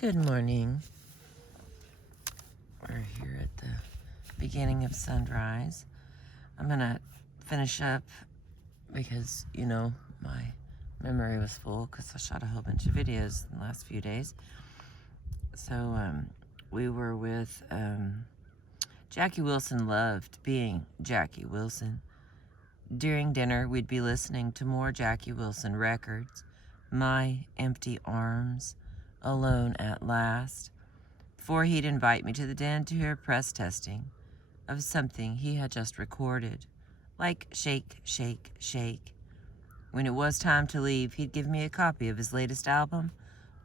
Good morning. We're here at the beginning of sunrise. I'm gonna finish up because, my memory was full because I shot a whole bunch of videos in the last few days. So, we were with, Jackie Wilson loved being Jackie Wilson. During dinner, we'd be listening to more Jackie Wilson records. My Empty Arms, Alone at Last, before he'd invite me to the den to hear press testing of something he had just recorded, like Shake, Shake, Shake. When it was time to leave, he'd give me a copy of his latest album,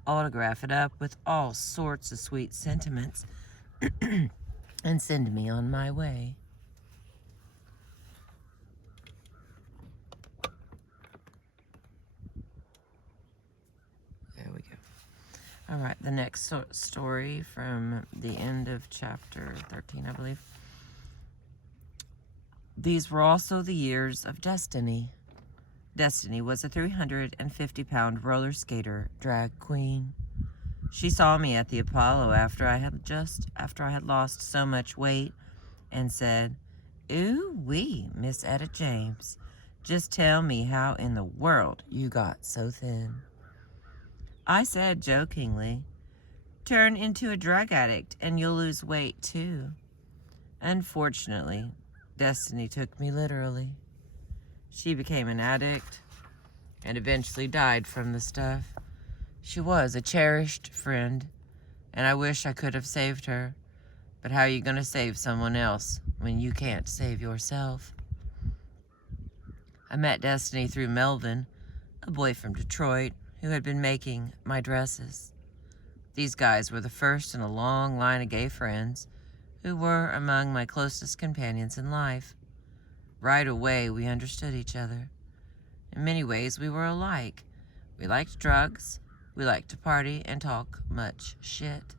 autograph it up with all sorts of sweet sentiments, and send me on my way. There we go. All right, the next story from the end of chapter 13, I believe. These were also the years of Destiny. Destiny was a 350-pound roller skater drag queen. She saw me at the Apollo after I had lost so much weight and said, "Ooh-wee, Miss Etta James, just tell me how in the world you got so thin." I said jokingly, "Turn into a drug addict and you'll lose weight too." Unfortunately, Destiny took me literally. She became an addict and eventually died from the stuff. She was a cherished friend, and I wish I could have saved her. But how are you going to save someone else when you can't save yourself? I met Destiny through Melvin, a boy from Detroit, who had been making my dresses. These guys were the first in a long line of gay friends who were among my closest companions in life. Right away, we understood each other. In many ways, we were alike. We liked drugs, we liked to party and talk much shit.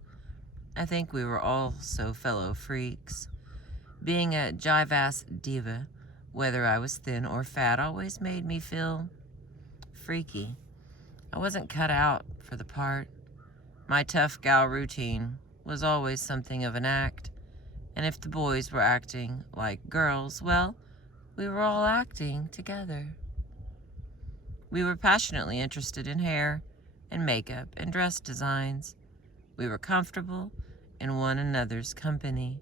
I think we were also fellow freaks. Being a jive-ass diva, whether I was thin or fat, always made me feel freaky. I wasn't cut out for the part. My tough gal routine was always something of an act, and if the boys were acting like girls, well, we were all acting together. We were passionately interested in hair and makeup and dress designs. We were comfortable in one another's company.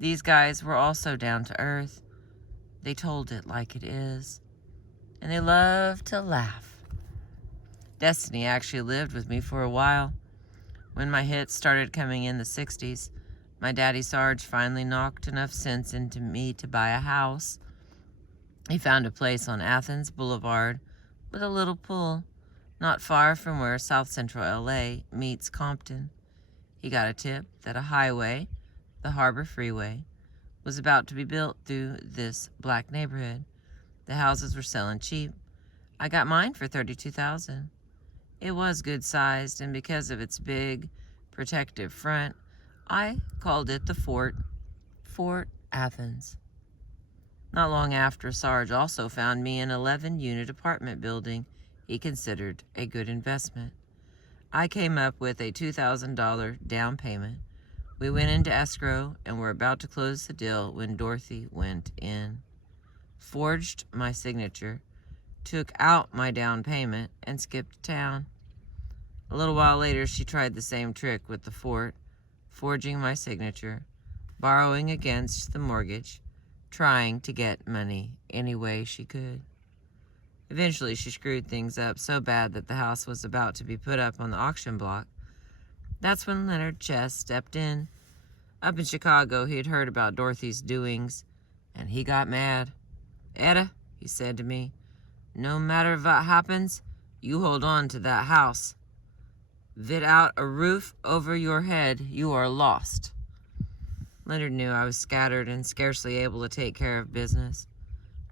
These guys were also down to earth. They told it like it is, and they loved to laugh. Destiny actually lived with me for a while. When my hits started coming in the 60s, my daddy Sarge finally knocked enough sense into me to buy a house. He found a place on Athens Boulevard with a little pool, not far from where South Central LA meets Compton. He got a tip that a highway, the Harbor Freeway, was about to be built through this black neighborhood. The houses were selling cheap. I got mine for $32,000. It was good-sized, and because of its big, protective front, I called it the Fort Athens. Not long after, Sarge also found me an 11-unit apartment building he considered a good investment. I came up with a $2,000 down payment. We went into escrow and were about to close the deal when Dorothy went in, forged my signature, took out my down payment, and skipped town. A little while later, she tried the same trick with the fort, forging my signature, borrowing against the mortgage, trying to get money any way she could. Eventually, she screwed things up so bad that the house was about to be put up on the auction block. That's when Leonard Chess stepped in. Up in Chicago, he had heard about Dorothy's doings, and he got mad. "Etta," he said to me, "no matter what happens, you hold on to that house. Without a roof over your head, you are lost." Leonard knew I was scattered and scarcely able to take care of business.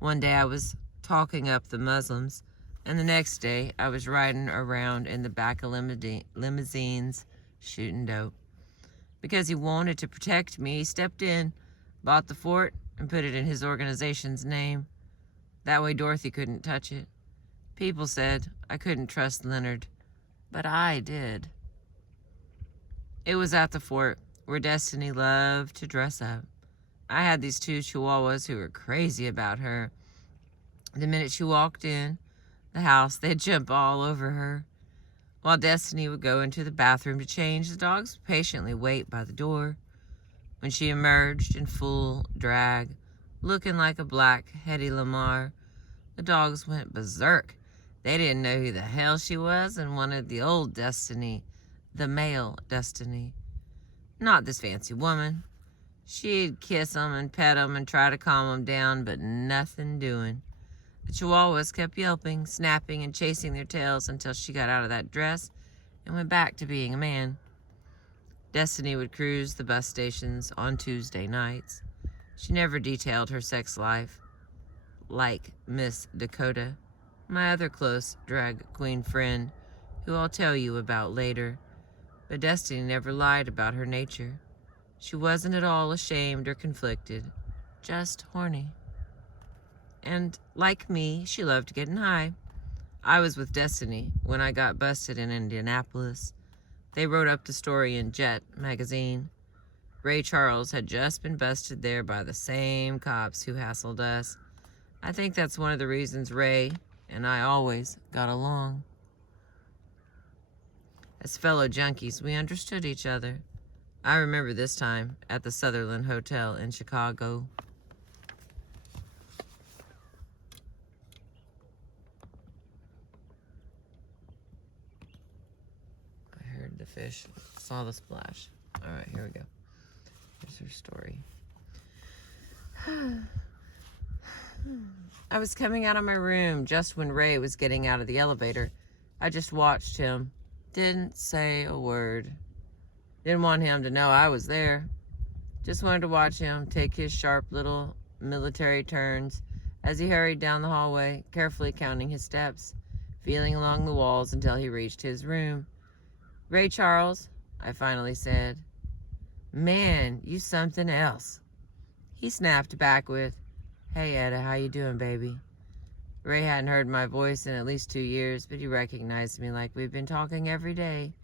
One day I was talking up the Muslims, and the next day I was riding around in the back of limousines shooting dope. Because he wanted to protect me, he stepped in, bought the fort, and put it in his organization's name. That way Dorothy couldn't touch it. People said I couldn't trust Leonard, but I did. It was at the fort, where Destiny loved to dress up. I had these two chihuahuas who were crazy about her. The minute she walked in the house, they'd jump all over her. While Destiny would go into the bathroom to change, the dogs would patiently wait by the door. When she emerged in full drag, looking like a black Hedy Lamarr, the dogs went berserk. They didn't know who the hell she was and wanted the old Destiny, the male Destiny. Not this fancy woman. She'd kiss 'em and pet 'em and try to calm 'em down, but nothing doing. The chihuahuas kept yelping, snapping, and chasing their tails until she got out of that dress and went back to being a man. Destiny would cruise the bus stations on Tuesday nights. She never detailed her sex life, like Miss Dakota, my other close drag queen friend, who I'll tell you about later. But Destiny never lied about her nature. She wasn't at all ashamed or conflicted, just horny. And like me, she loved getting high. I was with Destiny when I got busted in Indianapolis. They wrote up the story in Jet magazine. Ray Charles had just been busted there by the same cops who hassled us. I think that's one of the reasons Ray and I always got along. As fellow junkies, we understood each other. I remember this time at the Sutherland Hotel in Chicago. I heard the fish, saw the splash. All right, here we go. Here's her story. I was coming out of my room just when Ray was getting out of the elevator. I just watched him. Didn't say a word. Didn't want him to know I was there. Just wanted to watch him take his sharp little military turns as he hurried down the hallway, carefully counting his steps, feeling along the walls until he reached his room. "Ray Charles," I finally said. "Man, you something else." He snapped back with, "Hey, Etta, how you doing, baby?" Ray hadn't heard my voice in at least 2 years, but he recognized me like we'd been talking every day.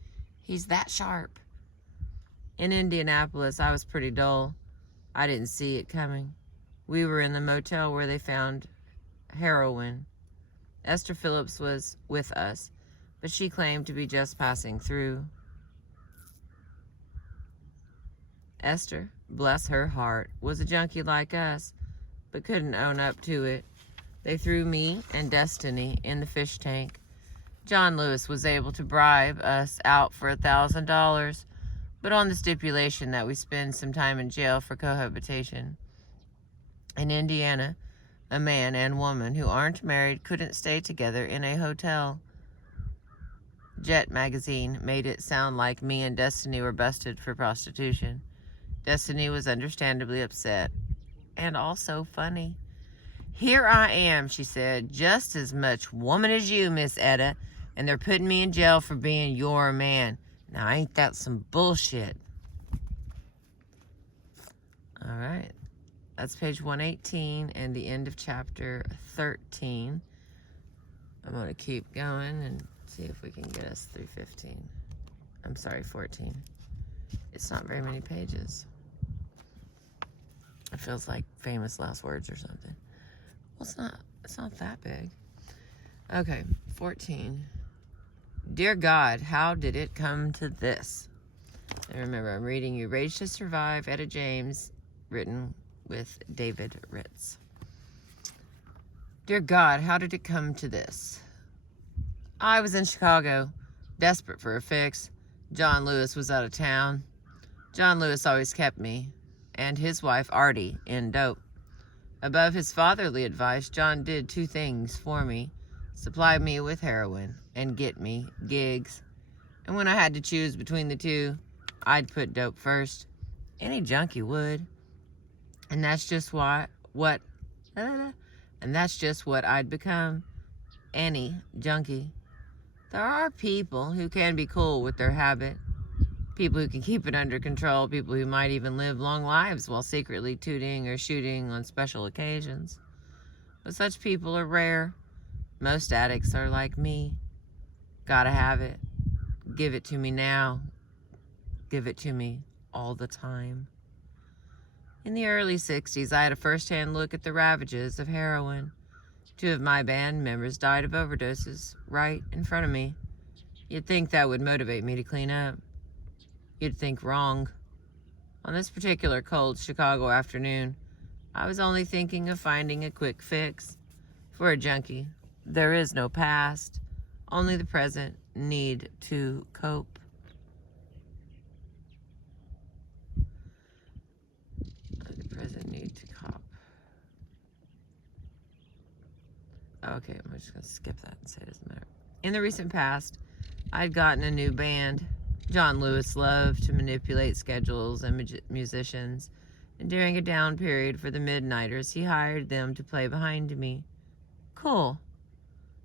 He's that sharp. In Indianapolis, I was pretty dull. I didn't see it coming. We were in the motel where they found heroin. Esther Phillips was with us, but she claimed to be just passing through. Esther, bless her heart, was a junkie like us, but couldn't own up to it. They threw me and Destiny in the fish tank. John Lewis was able to bribe us out for $1,000, but on the stipulation that we spend some time in jail for cohabitation. In Indiana, a man and woman who aren't married couldn't stay together in a hotel. Jet magazine made it sound like me and Destiny were busted for prostitution. Destiny was understandably upset, and also funny. "Here I am," she said, "just as much woman as you, Miss Etta, and they're putting me in jail for being your man. Now, ain't that some bullshit?" All right. That's page 118 and the end of chapter 13. I'm going to keep going and see if we can get us through 15. I'm sorry, 14. It's not very many pages. It feels like Famous Last Words or something. Well, it's not that big. Okay, 14. Dear God, how did it come to this? And remember, I'm reading you Rage to Survive, Etta James, written with David Ritz. Dear God, how did it come to this? I was in Chicago, desperate for a fix. John Lewis was out of town. John Lewis always kept me, and his wife Artie, in dope. Above his fatherly advice, John did 2 things for me: supply me with heroin and get me gigs. And when I had to choose between the two, I'd put dope first. Any junkie would. And that's just what I'd become. Any junkie. There are people who can be cool with their habit. People who can keep it under control. People who might even live long lives while secretly tooting or shooting on special occasions. But such people are rare. Most addicts are like me. Gotta have it. Give it to me now. give it to me all the time. In the early 60s, I had a first-hand look at the ravages of heroin. 2 of my band members died of overdoses right in front of me. You'd think that would motivate me to clean up. You'd think wrong. On this particular cold Chicago afternoon, I was only thinking of finding a quick fix. For a junkie, there is no past, only the present need to cope. The present need to cope. Okay, I'm just going to skip that and say it doesn't matter. In the recent past, I'd gotten a new band. John Lewis loved to manipulate schedules and musicians, and during a down period for the Midnighters, he hired them to play behind me. Cool.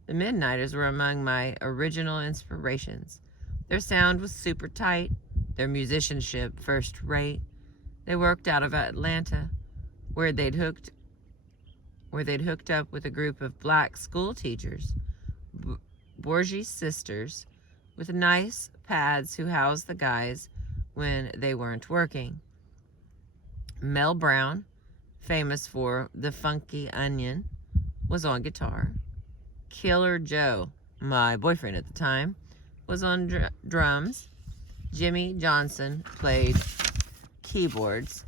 The Midnighters were among my original inspirations. Their sound was super tight, their musicianship first rate. They worked out of Atlanta, where they'd hooked up with a group of black school teachers, Borgie sisters, with nice pads who housed the guys when they weren't working. Mel Brown, famous for The Funky Onion, was on guitar. Killer Joe, my boyfriend at the time, was on drums. Jimmy Johnson played keyboards.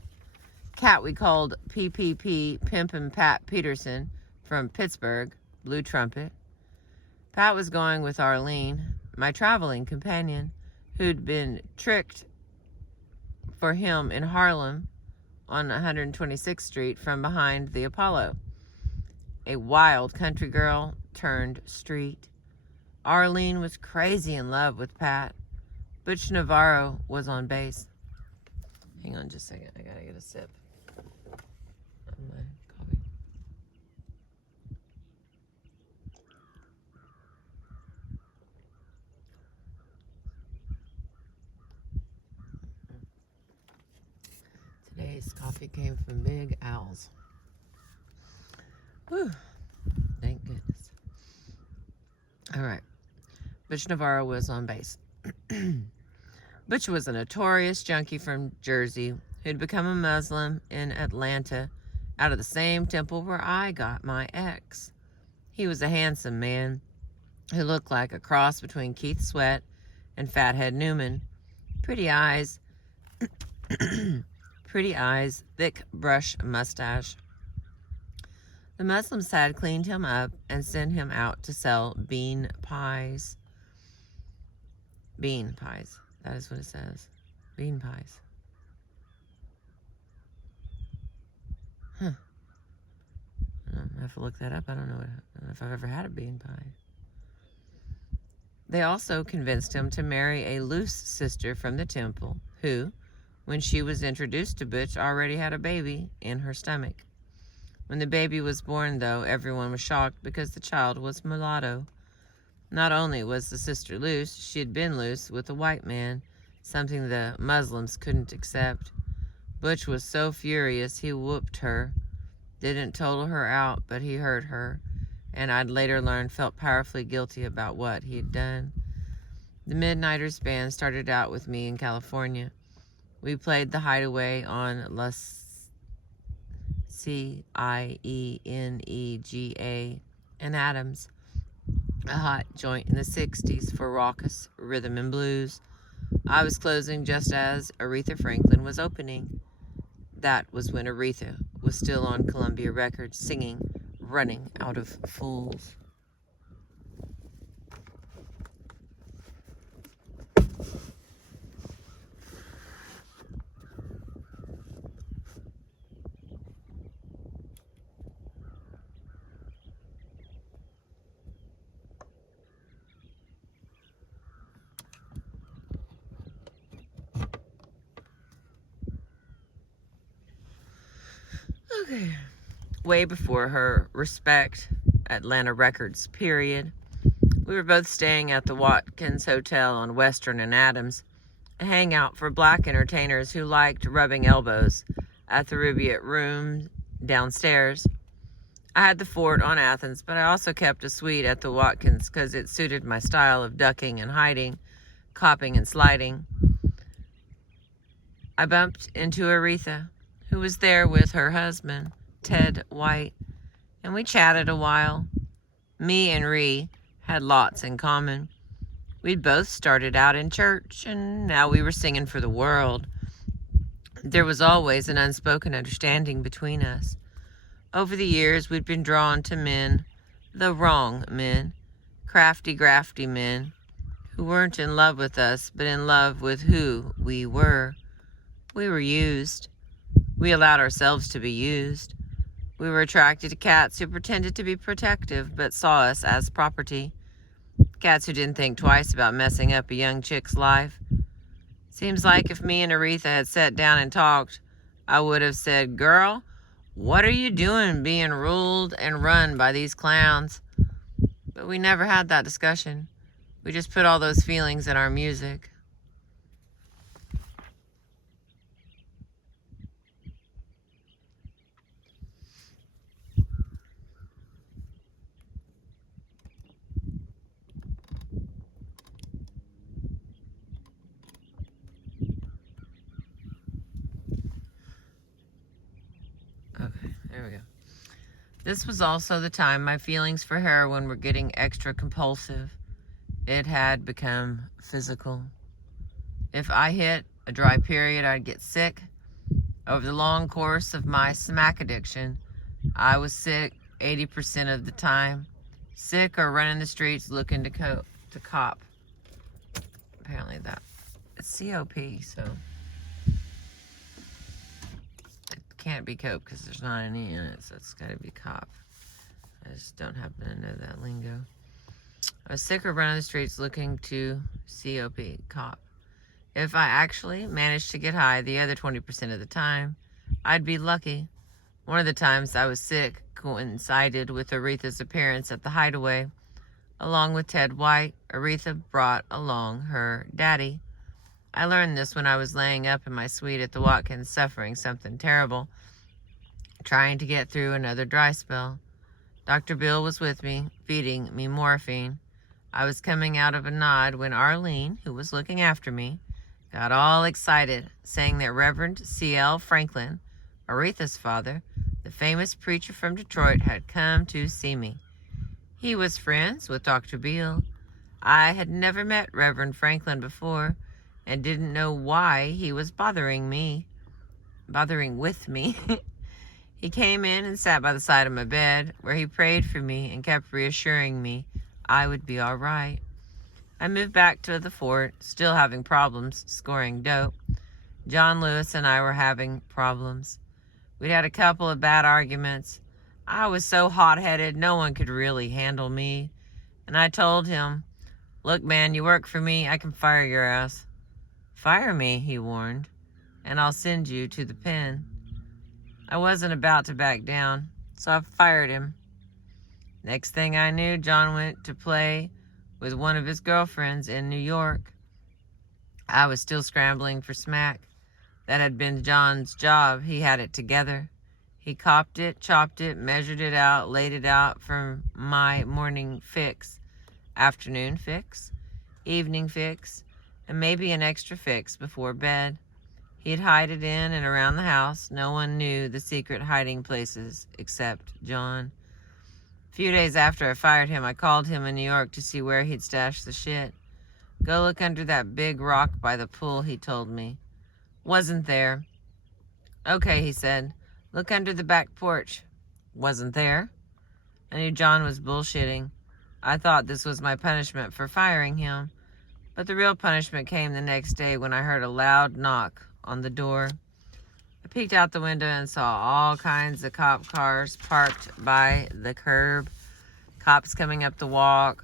Cat we called PPP, Pimpin' Pat Peterson from Pittsburgh, blew trumpet. Pat was going with Arlene, my traveling companion, who'd been tricked for him in Harlem on 126th Street from behind the Apollo. A wild country girl turned street. Arlene was crazy in love with Pat. Butch Navarro was on bass. Hang on just a second, I gotta get a sip of my coffee. Today's coffee came from Big Al's. Whew, thank goodness. All right, Butch Navarro was on bass. Butch was a notorious junkie from Jersey who'd become a Muslim in Atlanta out of the same temple where I got my ex. He was a handsome man who looked like a cross between Keith Sweat and Fathead Newman. Pretty eyes, thick brush mustache. The Muslims had cleaned him up and sent him out to sell bean pies. Bean pies. That is what it says. Bean pies. Huh. I have to look that up. I don't know if I've ever had a bean pie. They also convinced him to marry a loose sister from the temple who, when she was introduced to Butch, already had a baby in her stomach. When the baby was born, though, everyone was shocked because the child was mulatto. Not only was the sister loose, she had been loose with a white man, something the Muslims couldn't accept. Butch was so furious he whooped her. Didn't total her out, but he hurt her, and I'd later learned felt powerfully guilty about what he had done. The Midnighters band started out with me in California. We played the Hideaway on La Cienega and Adams, a hot joint in the 60s for raucous rhythm and blues. I was closing just as Aretha Franklin was opening. That was when Aretha was still on Columbia Records singing Running Out of Fools. Okay. Way before her Respect Atlanta Records period, we were both staying at the Watkins Hotel on Western and Adams, a hangout for black entertainers who liked rubbing elbows at the Rubaiyat Room downstairs. I had the fort on Athens, but I also kept a suite at the Watkins because it suited my style of ducking and hiding, copping and sliding. I bumped into Aretha, who was there with her husband, Ted White, and we chatted a while. Me and Ree had lots in common. We'd both started out in church, and now we were singing for the world. There was always an unspoken understanding between us. Over the years, we'd been drawn to men, the wrong men, crafty, grafty men, who weren't in love with us, but in love with who we were. We were used. We allowed ourselves to be used. We were attracted to cats who pretended to be protective, but saw us as property. Cats who didn't think twice about messing up a young chick's life. Seems like if me and Aretha had sat down and talked, I would have said, "Girl, what are you doing being ruled and run by these clowns?" But we never had that discussion. We just put all those feelings in our music. Okay, there we go. This was also the time my feelings for heroin were getting extra compulsive. It had become physical. If I hit a dry period, I'd get sick. Over the long course of my smack addiction, I was sick 80% of the time. Sick or running the streets looking to cop. Apparently it's COP, so it can't be cope because there's not any in it, so it's got to be cop. I just don't happen to know that lingo. I was sick or running the streets looking to cop. If I actually managed to get high the other 20% of the time, I'd be lucky. One of the times I was sick coincided with Aretha's appearance at the Hideaway. Along with Ted White, Aretha brought along her daddy. I learned this when I was laying up in my suite at the Watkins, suffering something terrible, trying to get through another dry spell. Dr. Bill was with me, feeding me morphine. I was coming out of a nod when Arlene, who was looking after me, got all excited, saying that Reverend C.L. Franklin, Aretha's father, the famous preacher from Detroit, had come to see me. He was friends with Dr. Beale. I had never met Reverend Franklin before and didn't know why he was bothering with me. He came in and sat by the side of my bed, where he prayed for me and kept reassuring me I would be all right. I moved back to the fort, still having problems scoring dope. John Lewis and I were having problems. We'd had a couple of bad arguments. I was so hot-headed, no one could really handle me. And I told him, "Look, man, you work for me, I can fire your ass." "Fire me," he warned, "and I'll send you to the pen." I wasn't about to back down, so I fired him. Next thing I knew, John went to play with one of his girlfriends in New York. I was still scrambling for smack. That had been John's job. He had it together. He copped it, chopped it, measured it out, laid it out for my morning fix, afternoon fix, evening fix, and maybe an extra fix before bed. He'd hide it in and around the house. No one knew the secret hiding places except John. A few days after I fired him, I called him in New York to see where he'd stashed the shit. "Go look under that big rock by the pool," he told me. Wasn't there. "Okay," he said. "Look under the back porch." Wasn't there. I knew John was bullshitting. I thought this was my punishment for firing him. But the real punishment came the next day when I heard a loud knock on the door. I peeked out the window and saw all kinds of cop cars parked by the curb. Cops coming up the walk.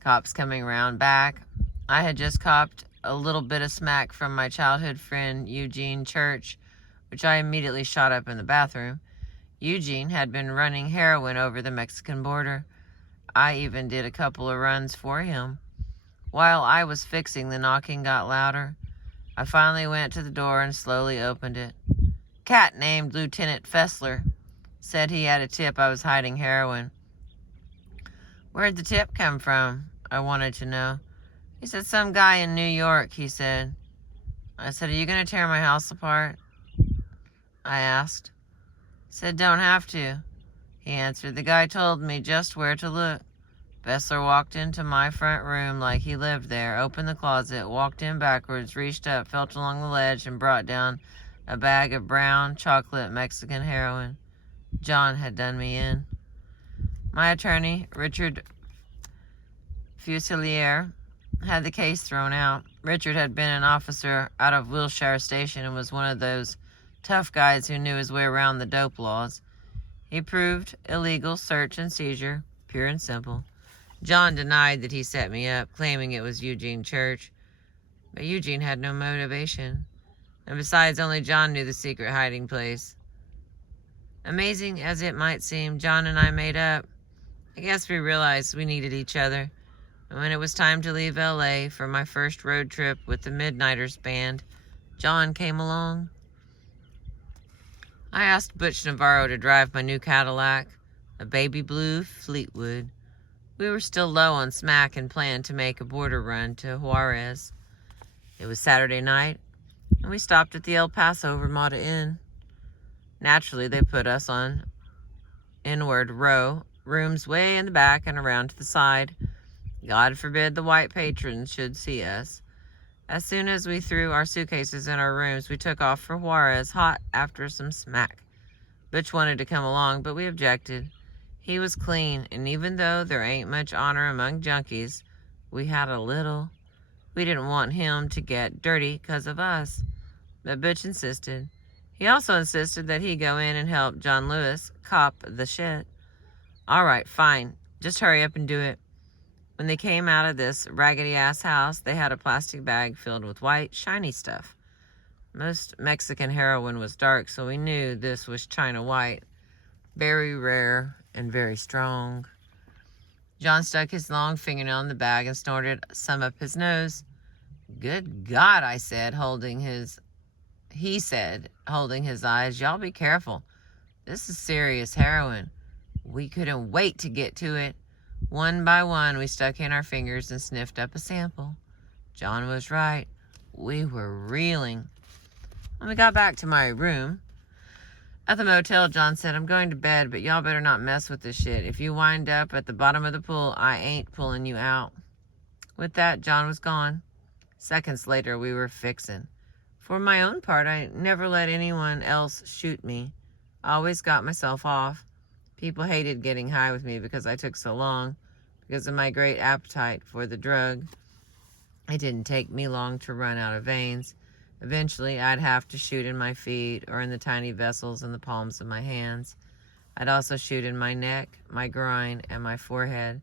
Cops coming around back. I had just copped a little bit of smack from my childhood friend Eugene Church, which I immediately shot up in the bathroom. Eugene had been running heroin over the Mexican border. I even did a couple of runs for him. While I was fixing, the knocking got louder. I finally went to the door and slowly opened it. Cat named Lieutenant Fessler said he had a tip I was hiding heroin. "Where'd the tip come from?" I wanted to know. He said, "Some guy in New York," he said. I said, "Are you going to tear my house apart?" I asked. He said, "Don't have to." He answered, "The guy told me just where to look." Bessler walked into my front room like he lived there, opened the closet, walked in backwards, reached up, felt along the ledge, and brought down a bag of brown chocolate Mexican heroin. John had done me in. My attorney, Richard Fusilier, had the case thrown out. Richard had been an officer out of Wilshire Station and was one of those tough guys who knew his way around the dope laws. He proved illegal search and seizure, pure and simple. John denied that he set me up, claiming it was Eugene Church. But Eugene had no motivation. And besides, only John knew the secret hiding place. Amazing as it might seem, John and I made up. I guess we realized we needed each other. And when it was time to leave L.A. for my first road trip with the Midnighters band, John came along. I asked Butch Navarro to drive my new Cadillac, a baby blue Fleetwood. We were still low on smack and planned to make a border run to Juarez. It was Saturday night, and we stopped at the El Paso Ramada Inn. Naturally, they put us on inward row, rooms way in the back and around to the side. God forbid the white patrons should see us. As soon as we threw our suitcases in our rooms, we took off for Juarez, hot after some smack. Butch wanted to come along, but we objected. He was clean, and even though there ain't much honor among junkies, we had a little. We didn't want him to get dirty 'cause of us. But Butch insisted. He also insisted that he go in and help John Lewis cop the shit. All right, fine. Just hurry up and do it. When they came out of this raggedy-ass house, they had a plastic bag filled with white, shiny stuff. Most Mexican heroin was dark, so we knew this was China white. Very rare and very strong. John stuck his long fingernail in the bag and snorted some up his nose. Good God, I said, he said, holding his eyes, y'all be careful. This is serious heroin. We couldn't wait to get to it. One by one, we stuck in our fingers and sniffed up a sample. John was right. We were reeling. When we got back to my room, at the motel, John said, "I'm going to bed, but y'all better not mess with this shit. If you wind up at the bottom of the pool, I ain't pulling you out." With that, John was gone. Seconds later, we were fixin'. For my own part, I never let anyone else shoot me. I always got myself off. People hated getting high with me because I took so long, because of my great appetite for the drug. It didn't take me long to run out of veins. Eventually, I'd have to shoot in my feet or in the tiny vessels in the palms of my hands. I'd also shoot in my neck, my groin, and my forehead.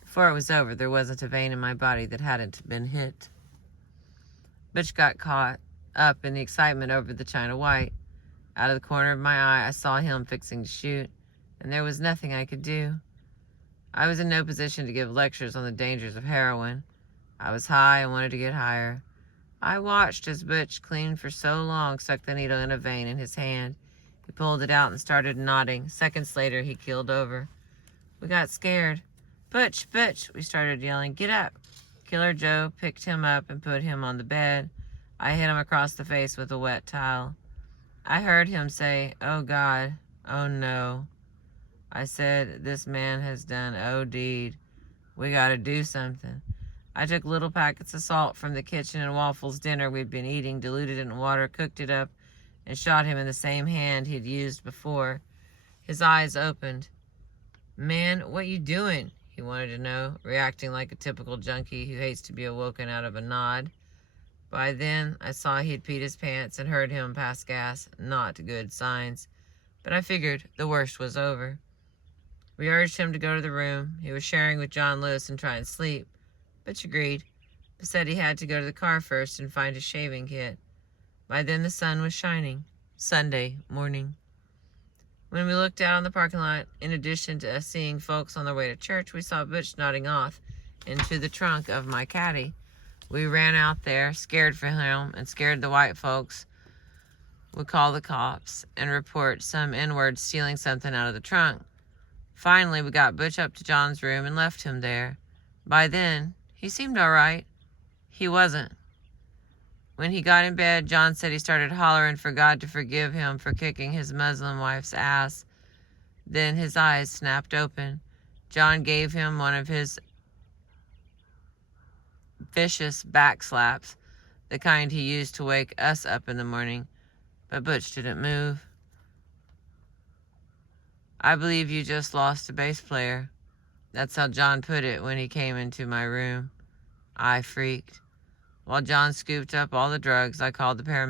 Before it was over, there wasn't a vein in my body that hadn't been hit. Butch got caught up in the excitement over the China white. Out of the corner of my eye, I saw him fixing to shoot, and there was nothing I could do. I was in no position to give lectures on the dangers of heroin. I was high and wanted to get higher. I watched as Butch, clean for so long, stuck the needle in a vein in his hand. He pulled it out and started nodding. Seconds later, he keeled over. We got scared. "Butch, Butch," we started yelling. "Get up." Killer Joe picked him up and put him on the bed. I hit him across the face with a wet towel. I heard him say, "Oh God, oh no." I said, "This man has done OD'd. We gotta do something." I took little packets of salt from the kitchen and waffles dinner we'd been eating, diluted it in water, cooked it up, and shot him in the same hand he'd used before. His eyes opened. "Man, what you doing?" he wanted to know, reacting like a typical junkie who hates to be awoken out of a nod. By then, I saw he'd peed his pants and heard him pass gas. Not good signs. But I figured the worst was over. We urged him to go to the room he was sharing with John Lewis and try and sleep. Butch agreed, but said he had to go to the car first and find his shaving kit. By then the sun was shining. Sunday morning. When we looked out on the parking lot, in addition to us seeing folks on their way to church, we saw Butch nodding off into the trunk of my caddy. We ran out there, scared for him, and scared the white folks would call the cops and report some N-word stealing something out of the trunk. Finally, we got Butch up to John's room and left him there. By then, he seemed all right. He wasn't. When he got in bed, John said he started hollering for God to forgive him for kicking his Muslim wife's ass. Then his eyes snapped open. John gave him one of his vicious back slaps, the kind he used to wake us up in the morning, but Butch didn't move. I believe you just lost a bass player. That's how John put it when he came into my room. I freaked. While John scooped up all the drugs, I called the paramedics.